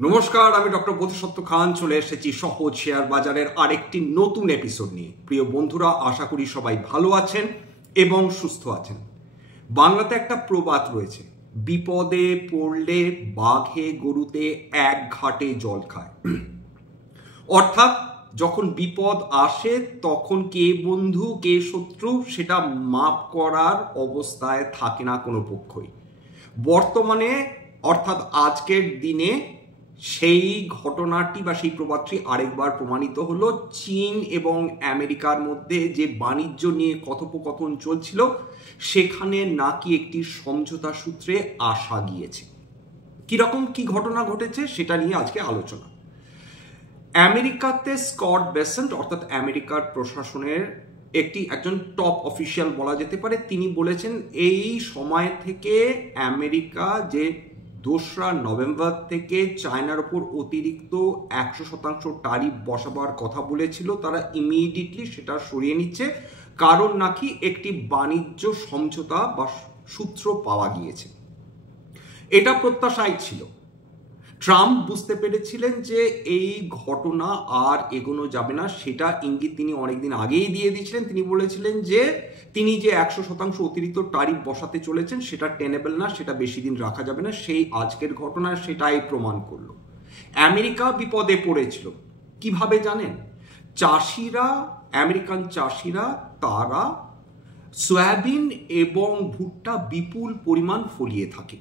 নমস্কার, আমি ডক্টর বোধিসত্ত্ব খান চলে এসেছি সহজ শেয়ার বাজারের আরেকটি নতুন এপিসোড নিয়ে। প্রিয় বন্ধুরা, আশা করি সবাই ভালো আছেন এবং সুস্থ আছেন। বাংলাতে একটা প্রবাদ রয়েছে, বিপদে পড়লে বাঘে গরুতে এক ঘাটে জল খায়। অর্থাৎ যখন বিপদ আসে তখন কে বন্ধু কে শত্রু সেটা মাপ করার অবস্থায় থাকে না কোনো পক্ষই। বর্তমানে অর্থাৎ আজকের দিনে সেই ঘটনাটি বা সেই প্রবাদটি আরেকবার প্রমাণিত হলো। চীন এবং আমেরিকার মধ্যে যে বাণিজ্য নিয়ে কথোপকথন চলছিল সেখানে নাকি একটি সমঝোতা সূত্রে আসা গিয়েছে। কিরকম কি ঘটনা ঘটেছে সেটা নিয়ে আজকে আলোচনা। আমেরিকাতে স্কট বেসেন্ট অর্থাৎ আমেরিকার প্রশাসনের একজন টপ অফিসিয়াল বলা যেতে পারে, তিনি বলেছেন এই সময় থেকে আমেরিকা যে 2রা নভেম্বর থেকে চায়নার উপর অতিরিক্ত 100% ট্যারিফ বসাবার কথা বলেছিল, তারা ইমিডিয়েটলি সেটা সরিয়ে নিচ্ছে, কারণ নাকি একটি বাণিজ্য সমঝোতা বা সূত্র পাওয়া গিয়েছে। এটা প্রত্যাশাই ছিল। ট্রাম্প বুঝতে পেরেছিলেন যে এই ঘটনা আর এগোনো যাবে না, সেটা ইঙ্গিত তিনি অনেকদিন আগেই দিয়ে দিয়েছিলেন। তিনি বলেছিলেন যে তিনি যে 100% অতিরিক্ত ট্যারিফ বসাতে চলেছেন সেটা টেনেবল না, সেটা বেশি দিন রাখা যাবে না। সেই আজকের ঘটনা সেটাই প্রমাণ করলো। আমেরিকা বিপদে পড়েছিল কিভাবে জানেন? আমেরিকান চাষিরা তারা সয়াবিন এবং ভুট্টা বিপুল পরিমাণ ফলিয়ে থাকে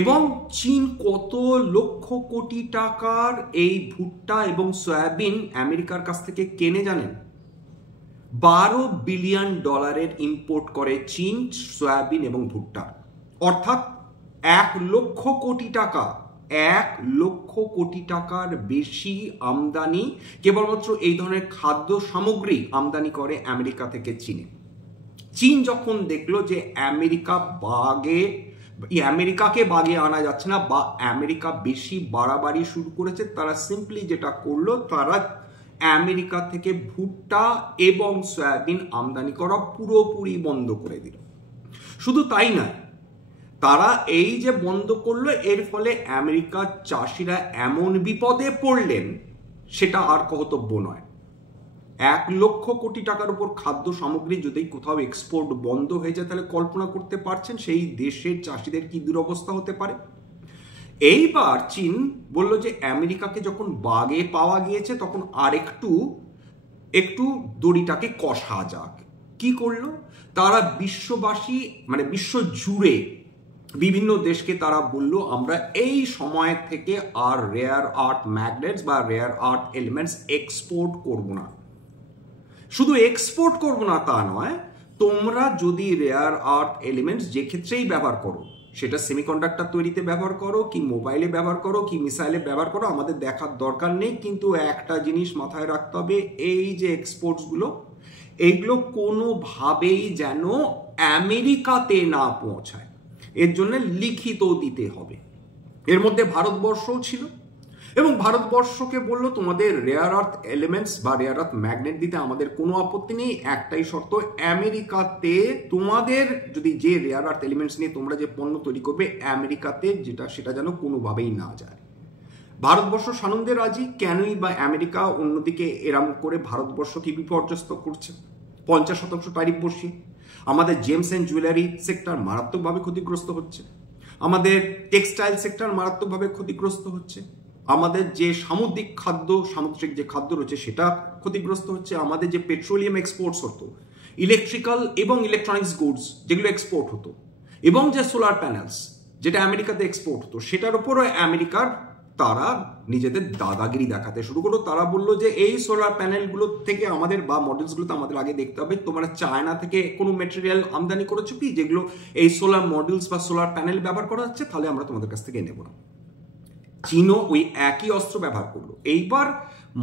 এবং চীন কত লক্ষ কোটি টাকার এই ভুট্টা এবং সয়াবিন আমেরিকার কাছ থেকে কেনে জানেন? $12 বিলিয়ন ইম্পোর্ট করে চীন সয়াবিন এবং ভুট্টা, অর্থাৎ 1 লক্ষ কোটি টাকা, 1 লক্ষ কোটি টাকার বেশি আমদানি কেবলমাত্র এই ধরনের খাদ্য সামগ্রী আমদানি করে আমেরিকা থেকে চীনে। চীন যখন দেখলো যে আমেরিকাকে বাগে আনা যাচ্ছে না বা আমেরিকা বেশি বাড়াবাড়ি শুরু করেছে, তারা সিম্পলি যেটা করলো, তারা আমেরিকা থেকে ভুট্টা এবং সয়াবিন আমদানি করা পুরোপুরি বন্ধ করে দিল। শুধু তাই নয়, তারা এই যে বন্ধ করলো এর ফলে আমেরিকার চাষিরা এমন বিপদে পড়লেন সেটা আর কহতব্য নয়। 1 লক্ষ কোটি টাকার উপর খাদ্য সামগ্রী যদি কোথাও এক্সপোর্ট বন্ধ হয়ে যায় তাহলে কল্পনা করতে পারছেন সেই দেশের চাষিদের কি দুরবস্থা হতে পারে। এইবার চীন বলল যে আমেরিকাকে যখন বাগে পাওয়া গিয়েছে তখন আর একটু দড়িটাকে কষা যাক। কি করলো? তারা বিশ্ববাসী বিশ্ব জুড়ে বিভিন্ন দেশকে তারা বলল আমরা এই সময় থেকে আর রেয়ার আর্থ ম্যাগনেটস বা রেয়ার আর্থ এলিমেন্টস এক্সপোর্ট করব না। শুধু এক্সপোর্ট করবো না তা নয়, তোমরা যদি রেয়ার আর্থ এলিমেন্টস যে ক্ষেত্রেই ব্যবহার করো, সেটা সেমিকন্ডাক্টর তৈরিতে ব্যবহার করো কি মোবাইলে ব্যবহার করো কি মিসাইলে ব্যবহার করো, আমাদের দেখার দরকার নেই। কিন্তু একটা জিনিস মাথায় রাখতে হবে, এই যে এক্সপোর্টসগুলো এইগুলো কোনোভাবেই যেন আমেরিকাতে না পৌঁছায়, এর জন্য লিখিত দিতে হবে। এর মধ্যে ভারতবর্ষও ছিল এবং ভারতবর্ষকে বললো তোমাদের রেয়ার আর্থ এলিমেন্টস বা রেয়ার আর্থ ম্যাগনেট দিতে আমাদের কোনো আপত্তি নেই, একটাই শর্ত, আমেরিকাতে তোমাদের যদি যে রেয়ার আর্থ এলিমেন্টস নিয়ে তোমরা যে পণ্য তৈরি করবে আমেরিকাতে সেটা যেন কোনোভাবেই না যায়। ভারতবর্ষ সানন্দে রাজি। কেনই বা আমেরিকা অন্যদিকে এরাম করে ভারতবর্ষকে বিপর্যস্ত করছে 50% ট্যারিফ বসিয়ে? আমাদের জেমস অ্যান্ড জুয়েলারি সেক্টর মারাত্মকভাবে ক্ষতিগ্রস্ত হচ্ছে, আমাদের টেক্সটাইল সেক্টর মারাত্মকভাবে ক্ষতিগ্রস্ত হচ্ছে, আমাদের যে সামুদ্রিক যে খাদ্য রয়েছে সেটা ক্ষতিগ্রস্ত হচ্ছে, আমাদের যে পেট্রোলিয়াম এক্সপোর্টস হতো, ইলেকট্রিক্যাল এবং ইলেকট্রনিক্স গুডস যেগুলো এক্সপোর্ট হতো, এবং যে সোলার প্যানেলস যেটা আমেরিকাতে এক্সপোর্ট হতো, সেটার উপরও আমেরিকার তারা নিজেদের দাদাগিরি দেখাতে শুরু করলো। তারা বললো যে এই সোলার প্যানেলগুলো থেকে আমাদের বা মডেলসগুলোতে আমাদের আগে দেখতে হবে তোমরা চায়না থেকে কোনো মেটেরিয়াল আমদানি করেছো কি যেগুলো এই সোলার মডেলস বা সোলার প্যানেল ব্যবহার করা হচ্ছে, তাহলে আমরা তোমাদের কাছ থেকে নেব না। চীনও ওই একই অস্ত্র ব্যবহার করলো। এইবার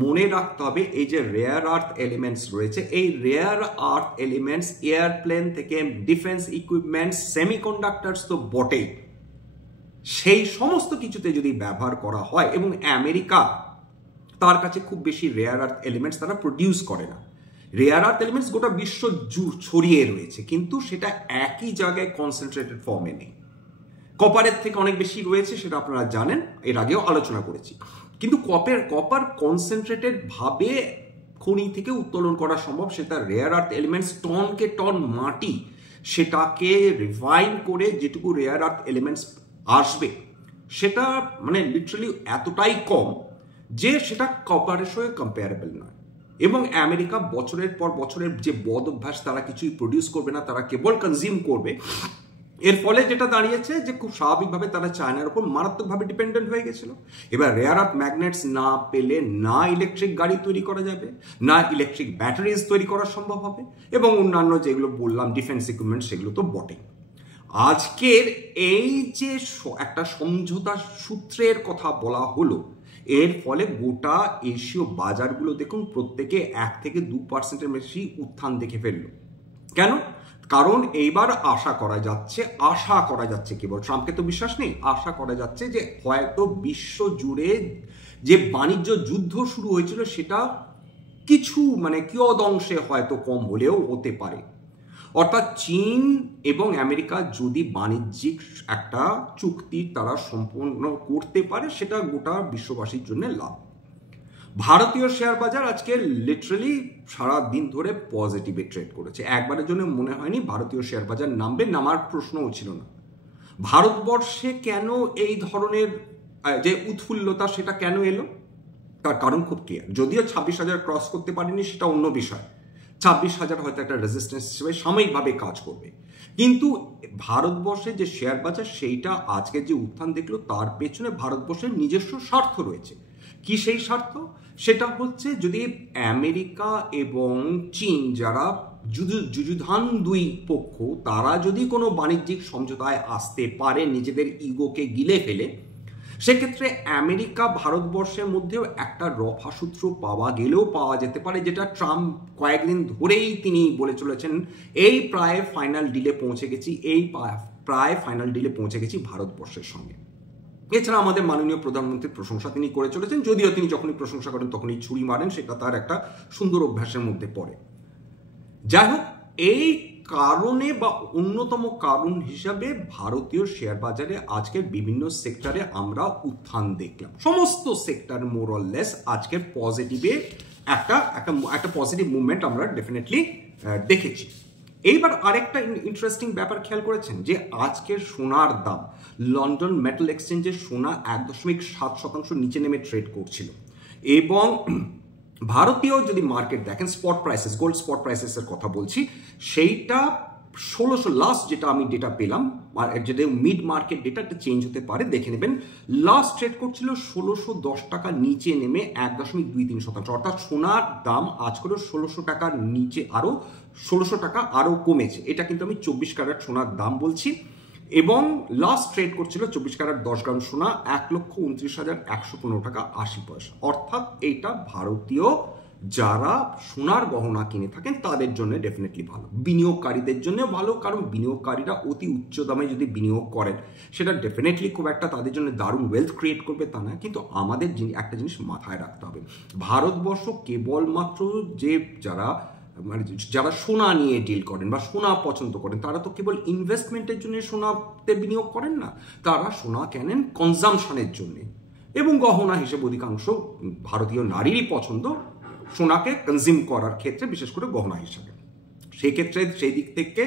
মনে রাখতে হবে এই যে রেয়ার আর্থ এলিমেন্টস রয়েছে, এই রেয়ার আর্থ এলিমেন্টস এয়ারপ্লেন থেকে ডিফেন্স ইকুইপমেন্টস সেমিকন্ডাক্টরস তো বটেই, সেই সমস্ত কিছুতে যদি ব্যবহার করা হয় এবং আমেরিকা তার কাছে খুব বেশি রেয়ার আর্থ এলিমেন্টস তারা প্রডিউস করে না। রেয়ার আর্থ এলিমেন্টস গোটা বিশ্ব ছড়িয়ে রয়েছে কিন্তু সেটা একই জায়গায় কনসেন্ট্রেটেড ফর্মে নেই। কপারের থেকে অনেক বেশি রয়েছে, সেটা আপনারা জানেন, এর আগেও আলোচনা করেছি। কিন্তু কপার কনসেন্ট্রেটেড ভাবে খনি থেকে উত্তোলন করা সম্ভব, সেটা রেয়ার আর্থ এলিমেন্টস, টনকে টন মাটি সেটাকে রিফাইন করে যেটুকু রেয়ার আর্থ এলিমেন্টস আসবে সেটা মানে লিটারালি এতটাই কম যে সেটা কপারের সঙ্গে কম্পেয়ারেবল নয়। এবং আমেরিকা বছরের পর বছরের যে বদ অভ্যাস, তারা কিছুই প্রডিউস করবে না, তারা কেবল কনজিউম করবে। এর ফলে যেটা দাঁড়িয়েছে যে খুব স্বাভাবিকভাবে তারা চায়নার উপর মারাত্মকভাবে ডিপেন্ডেন্ট হয়ে গেছিল। এবার রেয়ার আর্থ ম্যাগনেটস না পেলে না ইলেকট্রিক গাড়ি তৈরি করা যাবে, না ইলেকট্রিক ব্যাটারিজ তৈরি করা সম্ভব হবে, এবং অন্যান্য যেগুলো বললাম ডিফেন্স ইকুইপমেন্ট, সেগুলো তো বটেই। আজকের এই যে একটা সমঝোতা সূত্রের কথা বলা হলো, এর ফলে গোটা এশীয় বাজারগুলো দেখুন প্রত্যেকে 1 থেকে 2% বেশি উত্থান দেখে ফেললো। কেন? কারণ এইবার আশা করা যাচ্ছে কেবল ট্রাম্পকে তো বিশ্বাস নেই, আশা করা যাচ্ছে যে হয়তো বিশ্ব জুড়ে যে বাণিজ্য যুদ্ধ শুরু হয়েছিল সেটা কিছু মানে কিয়দংশে হয়তো কম হলেও হতে পারে। অর্থাৎ চীন এবং আমেরিকা যদি বাণিজ্যিক একটা চুক্তি তারা সম্পন্ন করতে পারে, সেটা গোটা বিশ্ববাসীর জন্য লাভ। ভারতীয় শেয়ার বাজার আজকে লিটারালি সারা দিন ধরে পজিটিভে ট্রেড করেছে। একবারের জন্য মনে হয়নি ভারতীয় শেয়ার বাজার নামবে, নামার প্রশ্নও ছিল না। ভারতবর্ষে কেন এই ধরনের যে উৎফুল্লতা সেটা কেন এলো, তার কারণ খুব ক্লিয়ার। যদিও 26,000 ক্রস করতে পারেনি সেটা অন্য বিষয়, 26,000 হয়তো একটা রেজিস্ট্যান্স হিসেবে সাময়িকভাবে কাজ করবে, কিন্তু ভারতবর্ষের যে শেয়ার বাজার সেইটা আজকে যে উত্থান দেখলো তার পেছনে ভারতবর্ষের নিজস্ব স্বার্থ রয়েছে। কি সেই স্বার্থ? সেটা হচ্ছে যদি আমেরিকা এবং চীন যারা যুযুধান দুই পক্ষ, তারা যদি কোনো বাণিজ্যিক সমঝোতায় আসতে পারে নিজেদের ইগোকে গিলে ফেলে, সেক্ষেত্রে আমেরিকা ভারতবর্ষের মধ্যেও একটা রফাসূত্র পাওয়া যেতে পারে, যেটা ট্রাম্প কয়েকদিন ধরেই তিনি বলে চলেছেন এই প্রায় ফাইনাল ডিলে পৌঁছে গেছি ভারতবর্ষের সঙ্গে। এছাড়া আমাদের মাননীয় প্রধানমন্ত্রীর প্রশংসা তিনি করে চলেছেন, যদিও তিনি যখনই প্রশংসা করেন তখনই ছুরি মারেন, সেটা তার একটা সুন্দর অভ্যাসের মধ্যে পড়ে। যাই হোক, এই কারণে বা অন্যতম কারণ হিসাবে ভারতীয় শেয়ার বাজারে আজকের বিভিন্ন সেক্টরে আমরা উত্থান দেখলাম। সমস্ত সেক্টর মোর অর লেস আজকের পজিটিভে একটা পজিটিভ মুভমেন্ট আমরা ডেফিনেটলি দেখেছি। এইবার আরেকটা ইন্টারেস্টিং ব্যাপার খেয়াল করেছেন যে আজকের সোনার দাম, লন্ডন মেটাল এক্সচেঞ্জে সোনা 1.7% নিচে নেমে ট্রেড করছিল, এবং ভারতীয় যদি মার্কেট দেখেন স্পট প্রাইসেস, গোল্ড স্পট প্রাইসেসের কথা বলছি, সেইটা 1600 লাস্ট যেটা আমি ডেটা পেলাম, যেটা মিড মার্কেট ডেটা, একটা চেঞ্জ হতে পারে, দেখে নেবেন, লাস্ট ট্রেড করছিল 1610 টাকা নিচে নেমে 1.23%। অর্থাৎ সোনার দাম আজ করে 1600 টাকার নিচে আরো 1600 টাকা আরো কমেছে। এটা কিন্তু আমি 24 ক্যারেট সোনার দাম বলছি, এবং লাস্ট ট্রেড করছিল 24 ক্যারেট 10 গ্রাম সোনা 1,29,115 টাকা 80 পয়সা। অর্থাৎ এইটা ভারতীয় যারা সোনার গহনা কিনে থাকেন তাদের জন্য ডেফিনেটলি ভালো, বিনিয়োগকারীদের জন্য ভালো, কারণ বিনিয়োগকারীরা অতি উচ্চ দামে যদি বিনিয়োগ করেন সেটা ডেফিনেটলি খুব একটা তাদের জন্য দারুণ ওয়েলথ ক্রিয়েট করবে তা না। কিন্তু আমাদের একটা জিনিস মাথায় রাখতে হবে, ভারতবর্ষ কেবলমাত্র যে যারা সোনা নিয়ে ডিল করেন বা সোনা পছন্দ করেন, তারা তো কেবল ইনভেস্টমেন্টের জন্য সোনাতে বিনিয়োগ করেন না, তারা সোনা কেনেন কনজামশনের জন্য, এবং গহনা হিসেবে অধিকাংশ ভারতীয় নারীরই পছন্দ সোনাকে কনজিউম করার ক্ষেত্রে, বিশেষ করে গহনা হিসাবে। সেই ক্ষেত্রে সেই দিক থেকে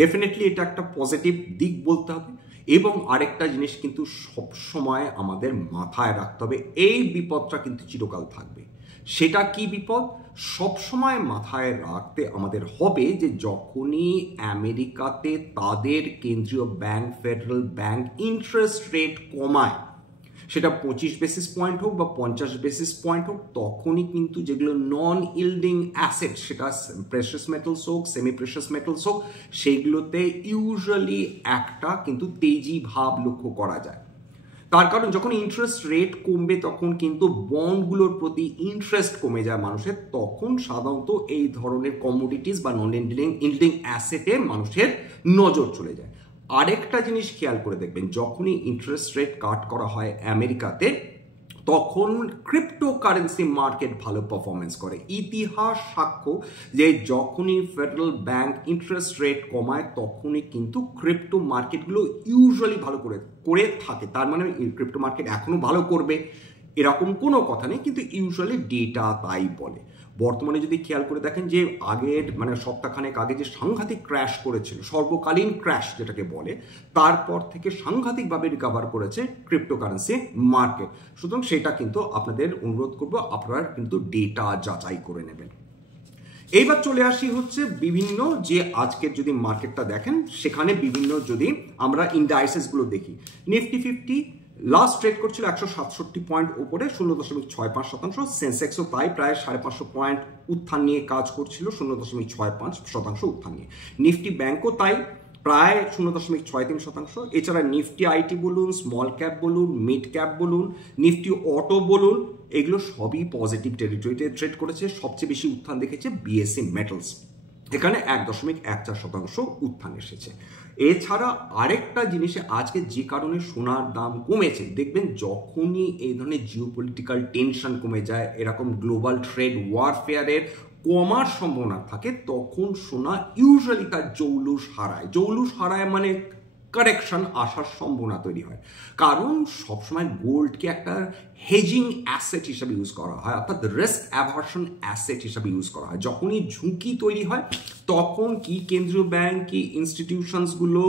ডেফিনেটলি এটা একটা পজিটিভ দিক বলতে হবে। এবং আরেকটা জিনিস কিন্তু সবসময় আমাদের মাথায় রাখতে হবে, এই বিপদটা কিন্তু চিরকাল থাকবে। সেটা কি বিপদ? সবসময় মাথায় রাখতে আমাদের হবে যে যখনই আমেরিকাতে তাদের কেন্দ্রীয় bank, federal bank interest rate কমায়, সেটা 25 বেসিস পয়েন্ট হোক বা 50 বেসিস পয়েন্ট হোক, তখনই কিন্তু যেগুলো নন ইল্ডিং অ্যাসেট, সেটা প্রেশাস মেটালস হোক, সেমি প্রেশাস মেটালস হোক, সেইগুলোতে ইউজুয়ালি একটা কিন্তু তেজি ভাব লক্ষ্য করা যায়। তার কারণ যখন ইন্টারেস্ট রেট কমবে তখন কিন্তু বন্ডগুলোর প্রতি ইন্টারেস্ট কমে যায় মানুষের, তখন সাধারণত এই ধরনের কমোডিটিস বা নন ইল্ডিং অ্যাসেটে মানুষের নজর চলে যায়। আরেকটা জিনিস খেয়াল করে দেখবেন, যখনই ইন্টারেস্ট রেট কাট করা হয় আমেরিকাতে, তখন ক্রিপ্টোকারেন্সি মার্কেট ভালো পারফরমেন্স করে। ইতিহাস সাক্ষ্য যে যখনই ফেডারেল ব্যাংক ইন্টারেস্ট রেট কমায় তখনই কিন্তু ক্রিপ্টো মার্কেটগুলো ইউজুয়ালি ভালো করে থাকে। তার মানে ক্রিপ্টো মার্কেট এখনো ভালো করবে এরকম কোনো কথা নেই, কিন্তু ইউজুয়ালি ডেটা তাই বলে। বর্তমানে যদি খেয়াল করে দেখেন যে আগের মানে সপ্তাহখানেক আগে যে সাংঘাতিক ক্র্যাশ করেছিল, সর্বকালীন ক্র্যাশ যেটাকে বলে, তারপর থেকে সাংঘাতিকভাবে রিকভার করেছে ক্রিপ্টোকারেন্সি মার্কেট। সুতরাং সেটা কিন্তু আপনাদের অনুরোধ করবো আপনারা কিন্তু ডেটা যাচাই করে নেবেন। এইবার চলে আসি হচ্ছে বিভিন্ন যে আজকের যদি মার্কেটটা দেখেন সেখানে বিভিন্ন যদি আমরা ইন্ডাইসেসগুলো দেখি, নিফটি 50 লাস্ট ট্রেড করছিল 167 পয়েন্ট উপরে 0.65%, সেন্সেক্সও তাই প্রায় 550 পয়েন্ট উত্থান নিয়ে কাজ করছিল 0.65% উত্থান নিয়ে। নিফটি ব্যাংকও তাই প্রায় 0.63%। এছাড়া নিফটি আইটি বলুন, স্মল ক্যাপ বলুন, মিড ক্যাপ বলুন, নিফটি অটো বলুন, এগুলো সবই পজিটিভ টেরিটরিতে ট্রেড করেছে। সবচেয়ে বেশি উত্থান দেখেছে বিএসসি মেটালস, এখানে 1.14% উত্থান এসেছে। এছাড়া আরেকটা জিনিসে আজকে যে কারণে সোনার দাম কমেছে, দেখবেন যখনই এই ধরনের জিওপলিটিক্যাল টেনশন কমে যায়, এরকম গ্লোবাল ট্রেড ওয়ারফেয়ারের কমার সম্ভাবনা থাকে, তখন সোনা ইউজুয়ালি তার জৌলুস হারায় মানে কারেকশন আসার সম্ভাবনা তৈরি হয়। কারণ সবসময় গোল্ডকে একটা হেজিং অ্যাসেট হিসাবে ইউজ করা হয়, অর্থাৎ রিস্ক অ্যাভার্সন অ্যাসেট হিসাবে ইউজ করা হয়। যখনই ঝুঁকি তৈরি হয় তখন কি কেন্দ্রীয় ব্যাংক, কি ইনস্টিটিউশনসগুলো,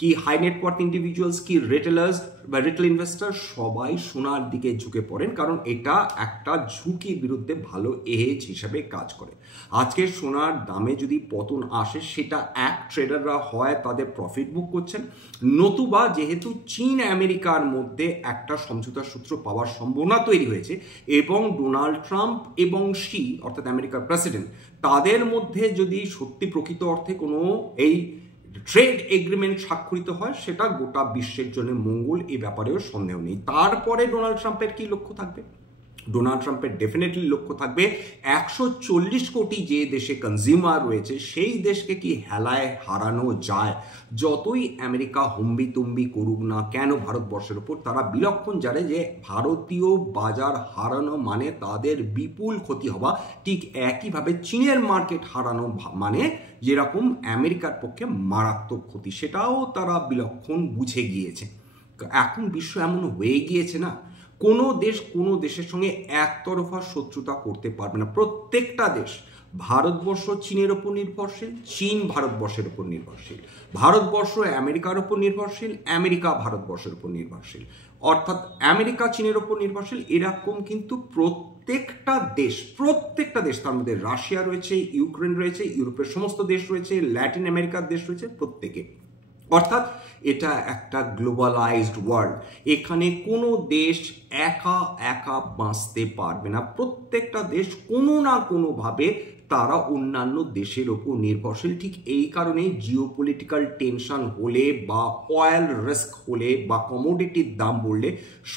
কি হাই নেটওয়ার্থ ইন্ডিভিজুয়ালস, কি রিটেলার্স বা রিটেল ইনভেস্টার সবাই সোনার দিকে ঝুঁকে পড়েন, কারণ এটা একটা ঝুঁকির বিরুদ্ধে ভালো এজ হিসাবে কাজ করে। আজকে সোনার দামে যদি পতন আসে সেটা এক ট্রেডাররা হয় তাদের প্রফিট বুক করছেন, নতুবা যেহেতু চীন আমেরিকার মধ্যে একটা সমঝোতার সূত্র পাওয়ার সম্ভাবনা তৈরি হয়েছে এবং ডোনাল্ড ট্রাম্প এবং শি অর্থাৎ আমেরিকার প্রেসিডেন্ট তাদের মধ্যে যদি সত্যি প্রকৃত অর্থে কোনো এই ট্রেড এগ্রিমেন্ট স্বাক্ষরিত হয় সেটা গোটা বিশ্বের জন্য মঙ্গল, এই ব্যাপারেও সন্দেহ নেই। তারপরে ডোনাল্ড ট্রাম্পের কি লক্ষ্য থাকবে? ডোনাল্ড ট্রাম্পের ডেফিনেটলি লক্ষ্য থাকবে 140 কোটি যে দেশে কনজিউমার রয়েছে সেই দেশকে কি হেলায় হারানো যায়। যতই আমেরিকা হম্বিতম্বি করুক না কেন ভারতবর্ষের উপর, তারা বিলক্ষণ জানে যে ভারতীয় বাজার হারানো মানে তাদের বিপুল ক্ষতি হওয়া, ঠিক একইভাবে চীনের মার্কেট হারানো মানে যেরকম আমেরিকার পক্ষে মারাত্মক ক্ষতি, সেটাও তারা বিলক্ষণ বুঝে গিয়েছে। এখন বিশ্ব এমন হয়ে গিয়েছে না, কোনো দেশ কোনো দেশের সঙ্গে একতরফা শত্রুতা করতে পারবে না। প্রত্যেকটা দেশ, ভারতবর্ষ চীনের ওপর নির্ভরশীল, চীন ভারতবর্ষের উপর নির্ভরশীল, ভারতবর্ষ আমেরিকার উপর নির্ভরশীল, আমেরিকা ভারতবর্ষের উপর নির্ভরশীল, অর্থাৎ আমেরিকা চীনের উপর নির্ভরশীল। এরকম কিন্তু প্রত্যেকটা দেশ, তার মধ্যে রাশিয়া রয়েছে, ইউক্রেন রয়েছে, ইউরোপের সমস্ত দেশ রয়েছে, ল্যাটিন আমেরিকার দেশ রয়েছে, প্রত্যেকে। অর্থাৎ এটা একটা গ্লোবালাইজড ওয়ার্ল্ড, এখানে কোনো দেশ একা বাঁচতে পারবে না। প্রত্যেকটা দেশ কোনো না কোনোভাবে তারা অন্যান্য দেশের ওপর নির্ভরশীল। ঠিক এই কারণে জিওপলিটিক্যাল টেনশন হলে বা অয়েল রিস্ক হলে বা কমোডিটির দাম বললে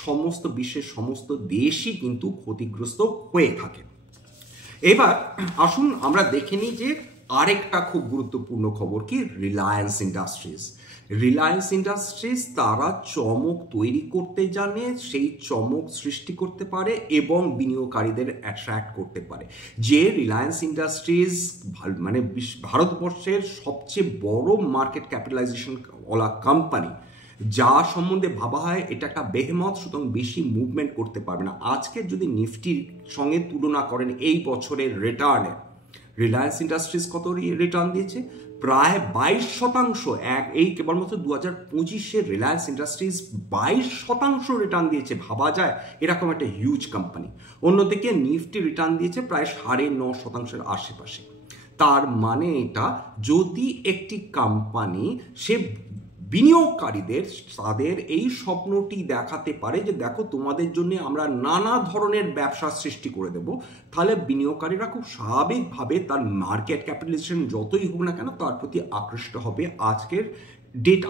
সমস্ত বিশ্বের সমস্ত দেশই কিন্তু ক্ষতিগ্রস্ত হয়ে থাকে। এবার আসুন আমরা দেখে নিই যে আরেকটা খুব গুরুত্বপূর্ণ খবর কি, রিলায়েন্স ইন্ডাস্ট্রিজ তারা চমক তৈরি করতে জানে, সেই চমক সৃষ্টি করতে পারে এবং বিনিয়োগকারীদের অ্যাট্রাক্ট করতে পারে। যে রিলায়েন্স ইন্ডাস্ট্রিজ মানে ভারতবর্ষের সবচেয়ে বড় মার্কেট ক্যাপিটালাইজেশন ওলা কোম্পানি, যা সম্বন্ধে ভাবা হয় এটা একটা বেহেমত, সুতরাং বেশি মুভমেন্ট করতে পারবে না। আজকে যদি নিফটির সঙ্গে তুলনা করেন এই বছরের রিটার্নে, রিলায়েন্স ইন্ডাস্ট্রিজ কত রিটার্ন দিয়েছে? প্রায় 22%। এই কেবলমাত্র 2025-এ রিলায়েন্স ইন্ডাস্ট্রিজ 22% রিটার্ন দিয়েছে। ভাবা যায় এরকম একটা হিউজ কোম্পানি। অন্যদিকে নিফটি রিটার্ন দিয়েছে প্রায় 9.5%-এর আশেপাশে। তার মানে এটা, যদি একটি কোম্পানি সে বিনিয়োগকারীদের তাদের এই স্বপ্নটি দেখাতে পারে যে দেখো তোমাদের জন্য আমরা নানা ধরনের ব্যবসা সৃষ্টি করে দেব, তাহলে বিনিয়োগকারীরা খুব স্বাভাবিকভাবে তার মার্কেট ক্যাপিটালাইজেশন যতই হোক না কেন তার প্রতি আকৃষ্ট হবে।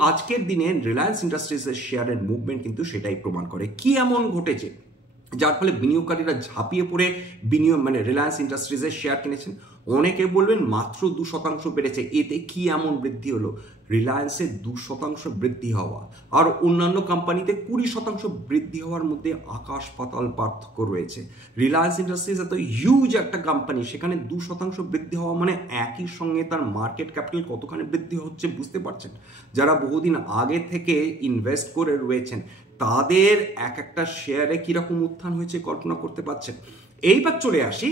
আজকের দিনে রিলায়েন্স ইন্ডাস্ট্রিজের শেয়ারের মুভমেন্ট কিন্তু সেটাই প্রমাণ করে। কি এমন ঘটেছে যার ফলে বিনিয়োগকারীরা ঝাঁপিয়ে পড়ে রিলায়েন্স ইন্ডাস্ট্রিজের শেয়ার কিনেছেন? অনেকে বলবেন মাত্র 2% বেড়েছে, এতে কি এমন বৃদ্ধি হলো? রিলায়েন্সের 2% বৃদ্ধি হওয়া আর অন্যান্য কোম্পানিতে 20% বৃদ্ধি হওয়ার মধ্যে আকাশ পাতাল পার্থক্য রয়েছে। রিলায়েন্স ইন্ডাস্ট্রিজ এত হিউজ একটা কোম্পানি, সেখানে 2% বৃদ্ধি হওয়া মানে একই সঙ্গে তার মার্কেট ক্যাপিটাল কতখানি বৃদ্ধি হচ্ছে বুঝতে পারছেন? যারা বহুদিন আগে থেকে ইনভেস্ট করে রয়েছেন তাদের এক একটা শেয়ারে কিরকম উত্থান হয়েছে কল্পনা করতে পারছেন। এইবার চলে আসি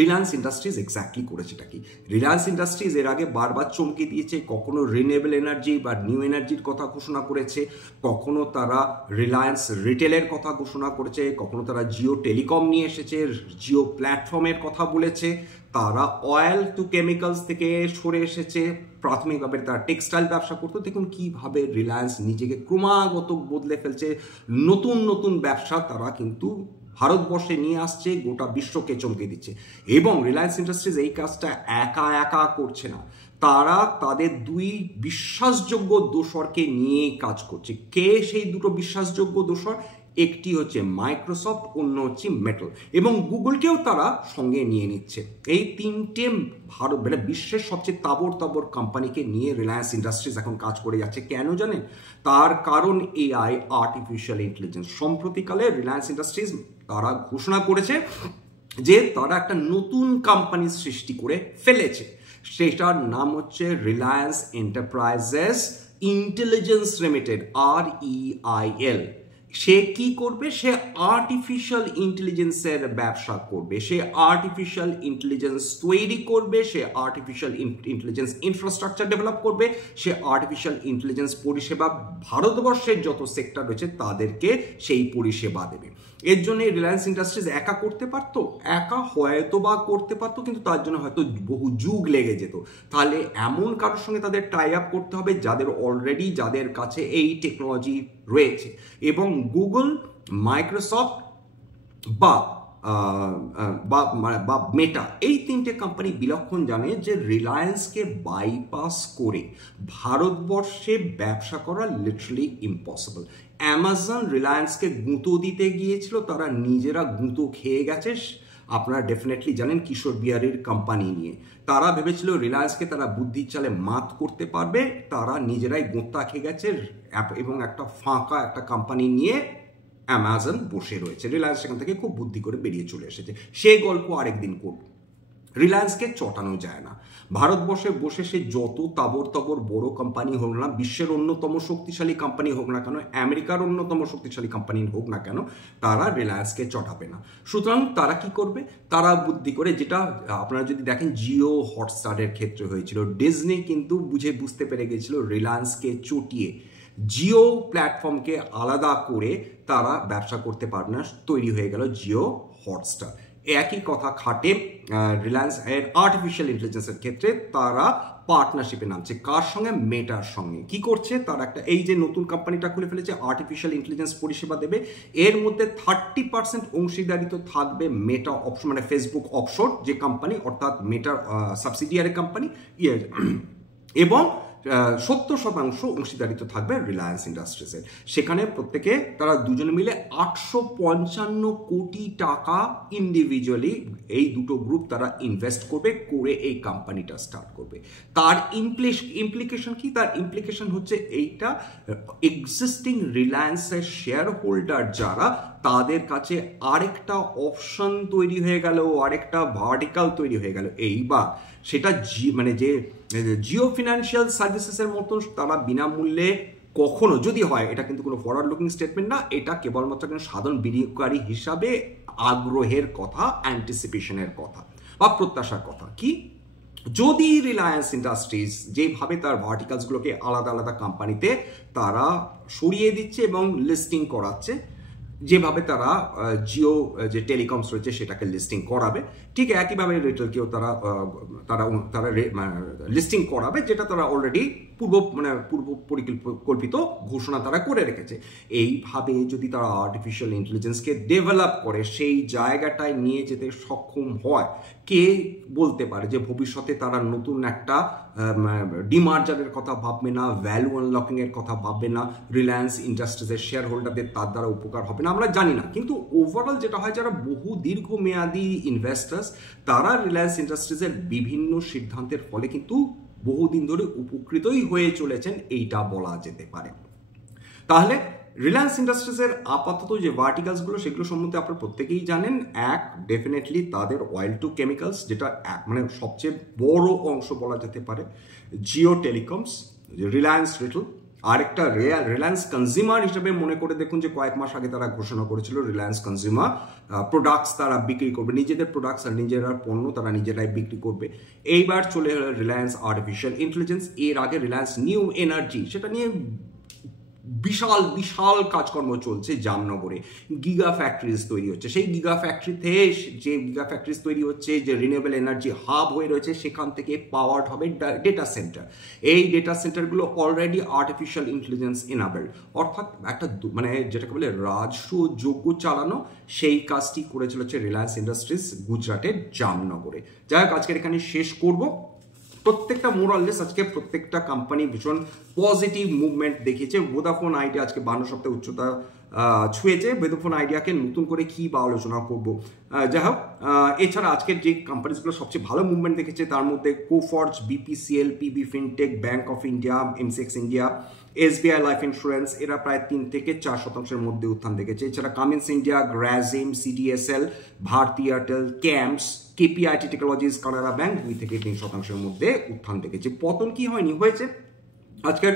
রিলায়েন্স ইন্ডাস্ট্রিজ এক্স্যাক্টলি করেছেটা কি। রিলায়েন্স ইন্ডাস্ট্রিজ এর আগে বারবার চমকে দিয়েছে, কখনো রিনিউয়েবল এনার্জি বা নিউ এনার্জির কথা ঘোষণা করেছে, কখনো তারা রিলায়েন্স রিটেলের কথা ঘোষণা করেছে, কখনো তারা জিও টেলিকম নিয়ে এসেছে, জিও প্ল্যাটফর্মের কথা বলেছে, তারা অয়েল টু কেমিক্যালস থেকে সরে এসেছে, প্রাথমিকভাবে তারা টেক্সটাইল ব্যবসা করতো। দেখুন কিভাবে রিলায়েন্স নিজেকে ক্রমাগত বদলে ফেলছে, নতুন নতুন ব্যবসা তারা কিন্তু ভারতবর্ষে নিয়ে আসছে, গোটা বিশ্বকে চমকে দিচ্ছে। এবং রিলায়েন্স ইন্ডাস্ট্রিজ এই কাজটা একা একা করছে না, তারা তাদের দুই বিশ্বাসযোগ্য দোসরকে নিয়েই কাজ করছে। কে সেই দুটো বিশ্বাসযোগ্য দোসর? একটি হচ্ছে মাইক্রোসফট, অন্য হচ্ছে মেটাল, এবং গুগলকেও তারা সঙ্গে নিয়ে নিচ্ছে। এই তিনটে ভারত মানে বিশ্বের সবচেয়ে তাবড় কোম্পানিকে নিয়ে রিলায়েন্স ইন্ডাস্ট্রিজ এখন কাজ করে যাচ্ছে। কেন জানেন? তার কারণ এআই, আর্টিফিশিয়াল ইন্টেলিজেন্স। সম্প্রতিকালে রিলায়েন্স ইন্ডাস্ট্রিজ তারা ঘোষণা করেছে যে তারা একটা নতুন কোম্পানি সৃষ্টি করে ফেলেছে, সেটার নাম হচ্ছে Reliance enterprises intelligence limited, REIL। সে কি করবে? সে আর্টিফিশিয়াল ইন্টেলিজেন্সের ব্যবসা করবে, সে আর্টিফিশিয়াল ইন্টেলিজেন্স তৈরি করবে, সে আর্টিফিশিয়াল ইন্টেলিজেন্স ইনফ্রাস্ট্রাকচার ডেভেলপ করবে, সে আর্টিফিশিয়াল ইন্টেলিজেন্স পরিষেবা ভারতবর্ষের যত সেক্টর রয়েছে তাদেরকে সেই পরিষেবা দেবে। এর জন্য রিলায়েন্স ইন্ডাস্ট্রিজ একা করতে পারতো, একা হয়তো বা করতে পারতো, কিন্তু তার জন্য হয়তো বহু যুগ লেগে যেত। তাহলে এমন কারোর সঙ্গে তাদের টাই আপ করতে হবে যাদের কাছে এই টেকনোলজি রয়েছে। এবং গুগল, মাইক্রোসফট বা মেটা, এই তিনটে কোম্পানি বিলক্ষণ জানে যে রিলায়েন্সকে বাইপাস করে ভারতবর্ষে ব্যবসা করা লিটারালি ইম্পসিবল। অ্যামাজন রিলায়েন্সকে গুঁতো দিতে গিয়েছিল, তারা নিজেরা গুঁতো খেয়ে গেছে। আপনারা ডেফিনেটলি জানেন কিশোর বিহারির কোম্পানি নিয়ে, তারা ভেবেছিল রিলায়েন্সকে তারা বুদ্ধির চালে মাত করতে পারবে, তারা নিজেরাই গোঁতা খেয়ে গেছে এবং একটা ফাঁকা একটা কোম্পানি নিয়ে অ্যামাজন বসে রয়েছে। রিলায়েন্স সেখান থেকে খুব বুদ্ধি করে বেরিয়ে চলে এসেছে। সে গল্প আরেকদিন করব। রিলায়েন্সকে চটানো যায় না। ভারতবর্ষে বসে সে যত তাবড় বড় কোম্পানি হোক না, বিশ্বের অন্যতম শক্তিশালী কোম্পানি হোক না কেন, আমেরিকার অন্যতম শক্তিশালী কোম্পানি হোক না কেন, তারা রিলায়েন্সকে চটাবে না। সুতরাং তারা কি করবে? তারা বুদ্ধি করে, যেটা আপনারা যদি দেখেন জিও হটস্টারের ক্ষেত্রে হয়েছিল, ডিজনি কিন্তু বুঝতে পেরে গেছিল রিলায়েন্সকে চটিয়ে জিও প্ল্যাটফর্মকে আলাদা করে তারা ব্যবসা করতে পারবে না, তৈরি হয়ে গেল জিও হটস্টার। একই কথা খাটে রিলায়েন্স এর আর্টিফিশিয়াল ইন্টেলিজেন্সের ক্ষেত্রে, তারা পার্টনারশিপে নামছে। কার সঙ্গে? মেটার সঙ্গে। কি করছে? তারা একটা এই যে নতুন কোম্পানিটা খুলে ফেলেছে, আর্টিফিশিয়াল ইন্টেলিজেন্স পরিষেবা দেবে, এর মধ্যে 30% অংশীদারিত্ব থাকবে মেটা অপশন, মানে ফেসবুক অফশোর যে কোম্পানি, অর্থাৎ মেটার সাবসিডিয়ারি কোম্পানি, এবং 70% অংশীদারিত্ব থাকবে রিলায়েন্স ইন্ডাস্ট্রিজের। সেখানে প্রত্যেকে তারা দুজনে মিলে 855 কোটি টাকা ইন্ডিভিজুয়ালি এই দুটো গ্রুপ তারা ইনভেস্ট করে এই কোম্পানিটা স্টার্ট করবে। তার ইমপ্লিকেশন কি? তার ইমপ্লিকেশন হচ্ছে এইটা, এক্সিস্টিং রিলায়েন্সের শেয়ার হোল্ডার যারা, তাদের কাছে আরেকটা অপশন তৈরি হয়ে গেল, আরেকটা ভার্টিক্যাল তৈরি হয়ে গেল। এইবার সেটা মানে যে জিও ফিনান্সিয়াল সার্ভিসেসের মতো তারা বিনামূল্যে কখনো যদি হয়, এটা কিন্তু কোনো ফরওয়ার্ড লুকিং স্টেটমেন্ট না, এটা কেবলমাত্র কোনো সাধারণ বিনিয়োগকারী হিসাবে আগ্রহের কথা, অ্যান্টিসিপেশনের কথা বা প্রত্যাশার কথা। কি? যদি রিলায়েন্স ইন্ডাস্ট্রিজ যেভাবে তার ভার্টিক্যালসগুলোকে আলাদা আলাদা কোম্পানিতে তারা সরিয়ে দিচ্ছে এবং লিস্টিং করাচ্ছে, যেভাবে তারা জিও যে টেলিকমস রয়েছে সেটাকে লিস্টিং করাবে, ঠিক একইভাবে রিটেলকেও তারা লিস্টিং করাবে, যেটা তারা অলরেডি পূর্ব পরিকল্পিত ঘোষণা তারা করে রেখেছে। এইভাবে যদি তারা আর্টিফিশিয়াল ইন্টেলিজেন্সকে ডেভেলপ করে সেই জায়গাটায় নিয়ে যেতে সক্ষম হয়, কে বলতে পারে যে ভবিষ্যতে তারা নতুন একটা ডিমার্জারের কথা ভাববে না, ভ্যালু আনলকিং এর কথা ভাববে না, রিলায়েন্স ইন্ডাস্ট্রিজের শেয়ার হোল্ডারদের তার দ্বারা উপকার হবে না, আমরা জানি না। কিন্তু ওভারঅল যেটা হয়, যারা বহু দীর্ঘমেয়াদী ইনভেস্টার্স ইনভেস্টার্স, তারা রিলায়েন্স ইন্ডাস্ট্রিজের বিভিন্ন সিদ্ধান্তের ফলে কিন্তু বহুদিন ধরে উপকৃতই হয়ে চলেছেন, এইটা বলা যেতে পারে। তাহলে রিলায়েন্স ইন্ডাস্ট্রিজের আপাতত যে ভার্টিকালসগুলো সেগুলো সম্বন্ধে আপনারা প্রত্যেকেই জানেন। এক, ডেফিনেটলি তাদের অয়েল টু কেমিক্যালস, যেটা মানে সবচেয়ে বড় অংশ বলা যেতে পারে। জিও টেলিকমস, রিলায়েন্স রিটেল, আরেকটা রিলায়েন্স কনজিউমার হিসেবে মনে করে দেখুন যে কয়েক মাস আগে তারা ঘোষণা করেছিল রিলায়েন্স কনজিউমার প্রোডাক্টস তারা বিক্রি করবে, নিজেদের প্রোডাক্টস আর নিজেরা পণ্য তারা নিজেরাই বিক্রি করবে। এইবার চলে এলো রিলায়েন্স আর্টিফিশিয়াল ইন্টেলিজেন্স, এর আগে রিলায়েন্স নিউ এনার্জি, সেটা নিয়ে বিশাল বিশাল কাজকর্ম চলছে জামনগরে, গিগা ফ্যাক্টরিজ তৈরি হচ্ছে। সেই গিগা ফ্যাক্টরিতে যে গিগা ফ্যাক্টরিজ তৈরি হচ্ছে, যে রিনিউয়েবল এনার্জি হাব হয়ে রয়েছে, সেখান থেকে পাওয়ার্ড হবে ডেটা সেন্টার। এই ডেটা সেন্টারগুলো অলরেডি আর্টিফিশিয়াল ইন্টেলিজেন্স এনাবেলড, অর্থাৎ একটা মানে যেটাকে বলে রাজস্বযোগ্য চালানো, সেই কাজটি করে চলেছে রিলায়েন্স ইন্ডাস্ট্রিজ গুজরাটের জামনগরে। যাই হোক, আজকের এখানে শেষ করব। প্রত্যেকটা মোরাললেস আজকে প্রত্যেকটা কোম্পানি ভীষণ পজিটিভ মুভমেন্ট দেখিয়েছে। ভোদাফোন আইডিয়া আজকে 52 সপ্তাহে উচ্চতা ছুঁয়েছে। ভোদাফোন আইডিয়াকে নতুন করে কি বা আলোচনা করবো, যাই হোক। এছাড়া আজকের যে কোম্পানিগুলো সবচেয়ে ভালো মুভমেন্ট দেখেছে তার মধ্যে কোফর্জ, বিপিসিএল, পিবি ফিনটেক, ব্যাংক অফ ইন্ডিয়া, এমসিএক্স ইন্ডিয়া, এসবিআই লাইফ ইন্স্যুরেন্স, এরা প্রায় 3 থেকে 4% মধ্যে উত্থান দেখেছে। এছাড়া কামিন্স ইন্ডিয়া, গ্রাজিম, সিডিএসএল, ভারতী এয়ারটেল, ক্যাম্পস, কেপিআইটি টেকনোলজিস, কানাড়া ব্যাংক 2 থেকে 3% মধ্যে উত্থান দেখেছে। পতন কি হয়নি, হয়েছে। আজকের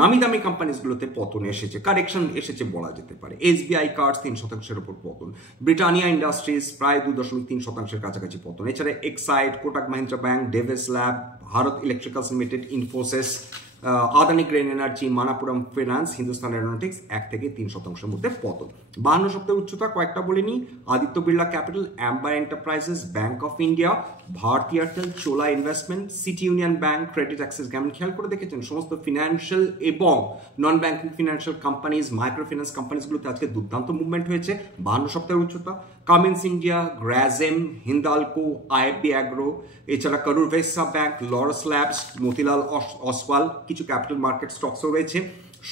নামি দামি কোম্পানিগুলোতে পতন এসেছে, কারেকশন এসেছে বলা যেতে পারে। এসবিআই কার্ডস 3% উপর পতন, ব্রিটানিয়া ইন্ডাস্ট্রিজ প্রায় 2.3% কাছাকাছি পতন। এছাড়া এক্সাইড, কোটাক মাহিন্দ্রা ব্যাংক, ডেভিস ল্যাব, ভারত ইলেকট্রিক্যালস লিমিটেড, ইনফোসিস, আদানি গ্রেন এনার্জি, মানাপুরম ফিনান্স, হিন্দুস্তান এরোনটিক্স 1 থেকে 3% মধ্যে পতন। 52 সপ্তাহের উচ্চতা কয়েকটা বলিনি, আদিত্য বিড়লা ক্যাপিটাল, অ্যাম্বার এন্টারপ্রাইজেস, ব্যাংক অফ ইন্ডিয়া, ভারতী এয়ারটেল, চোলা ইনভেস্টমেন্ট, সিটি ইউনিয়ন ব্যাংক, ক্রেডিট অ্যাক্সিস। কেমন খেয়াল করে দেখেছেন সমস্ত ফিনান্সিয়াল এবং non banking financial companies, micro finance কোম্পানিজগুলোতে আজকে দুর্দান্ত মুভমেন্ট হয়েছে। 52 সপ্তাহের উচ্চতা। কামিন্স ইন্ডিয়া, গ্রাজেম, হিন্দালকো, আইএফবি অ্যাগ্রো, এছাড়া করুর ভেসা ব্যাংক, লরস ল্যাবস, মতিলাল অসওয়াল, কিছু ক্যাপিটাল মার্কেট স্টকসও রয়েছে।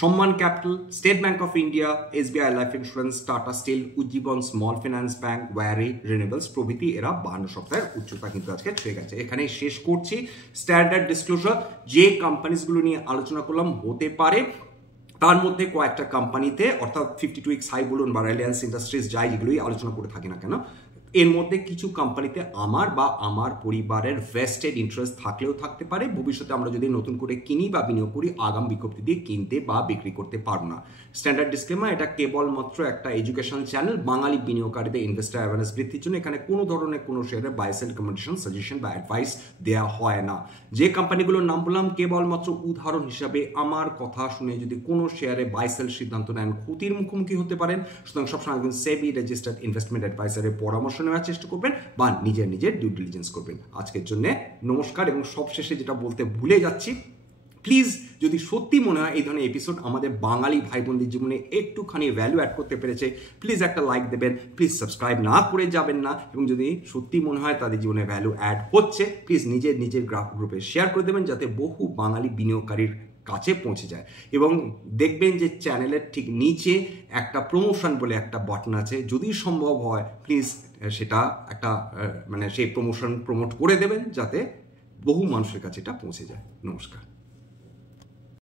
সম্মান ক্যাপিটাল, স্টেট ব্যাংক অফ ইন্ডিয়া, এসবিআই লাইফ ইন্স্যুরেন্স, টাটা স্টিল, উজ্জীবন স্মল ফিন্যান্স ব্যাংক, ওয়ারি রিনিউয়েবলস প্রভৃতি এরা 52 সপ্তাহের উচ্চতা কিন্তু আজকে ছুঁয়ে গেছে। এখানে শেষ করছি। স্ট্যান্ডার্ড ডিসক্লোজার, যে কোম্পানিজগুলো নিয়ে আলোচনা করলাম হতে পারে তার মধ্যে কয়েকটা কোম্পানিতে, অর্থাৎ 52 উইকস হাই বলুন বা রিলায়েন্স ইন্ডাস্ট্রিজ, যাই যেগুলোই আলোচনা করে থাকি না কেন, এর মধ্যে কিছু কোম্পানিতে আমার বা আমার পরিবারের ভেস্টেড ইন্টারেস্ট থাকলেও থাকতে পারে। ভবিষ্যতে আমরা যদি নতুন করে কিনি বা বিনিয়োগ করি, আগাম বিজ্ঞপ্তি দিয়ে কিনতে বা বিক্রি করতে পারবো না। স্ট্যান্ডার্ড ডিসক্লেমার, এটা কেবলমাত্র একটা এডুকেশনাল চ্যানেল বাঙালি বিনিয়োগকারীদের ইনভেস্টার অ্যাওয়ারনেস বৃদ্ধির জন্য। এখানে কোনো ধরনের কোনো শেয়ারের বাই সেল রিকমেন্ডেশন, সাজেশন বা অ্যাডভাইস দেওয়া হয় না। যে কোম্পানিগুলোর নাম বললাম কেবলমাত্র উদাহরণ হিসাবে, আমার কথা শুনে যদি কোনো শেয়ারে বাই সেল সিদ্ধান্ত নেন ক্ষতির মুখোমুখি হতে পারেন। সুতরাং সবসময় একজন সেবি রেজিস্টার্ড ইনভেস্টমেন্ট অ্যাডভাইসারের পরামর্শ নেওয়ার চেষ্টা করবেন বা নিজের ডিউ ডিলিজেন্স করবেন। আজকের জন্য নমস্কার। এবং সবশেষে যেটা বলতে ভুলে যাচ্ছি, প্লিজ যদি সত্যি মনে হয় এই ধরনের এপিসোড আমাদের বাঙালি ভাই বোনদের জীবনে একটুখানি ভ্যালু অ্যাড করতে পেরেছে, প্লিজ একটা লাইক দেবেন, প্লিজ সাবস্ক্রাইব না করে যাবেন না। এবং যদি সত্যি মনে হয় তাদের জীবনে ভ্যালু অ্যাড হচ্ছে, প্লিজ নিজের গ্রুপে শেয়ার করে দেবেন, যাতে বহু বাঙালি বিনিয়োগকারীর কাছে পৌঁছে যায়। এবং দেখবেন যে চ্যানেলের ঠিক নিচে একটা প্রমোশন বলে একটা বাটন আছে, যদি সম্ভব হয় প্লিজ সেটা একটা মানে সেই প্রমোট করে দেবেন, যাতে বহু মানুষের কাছে এটা পৌঁছে যায়। নমস্কার।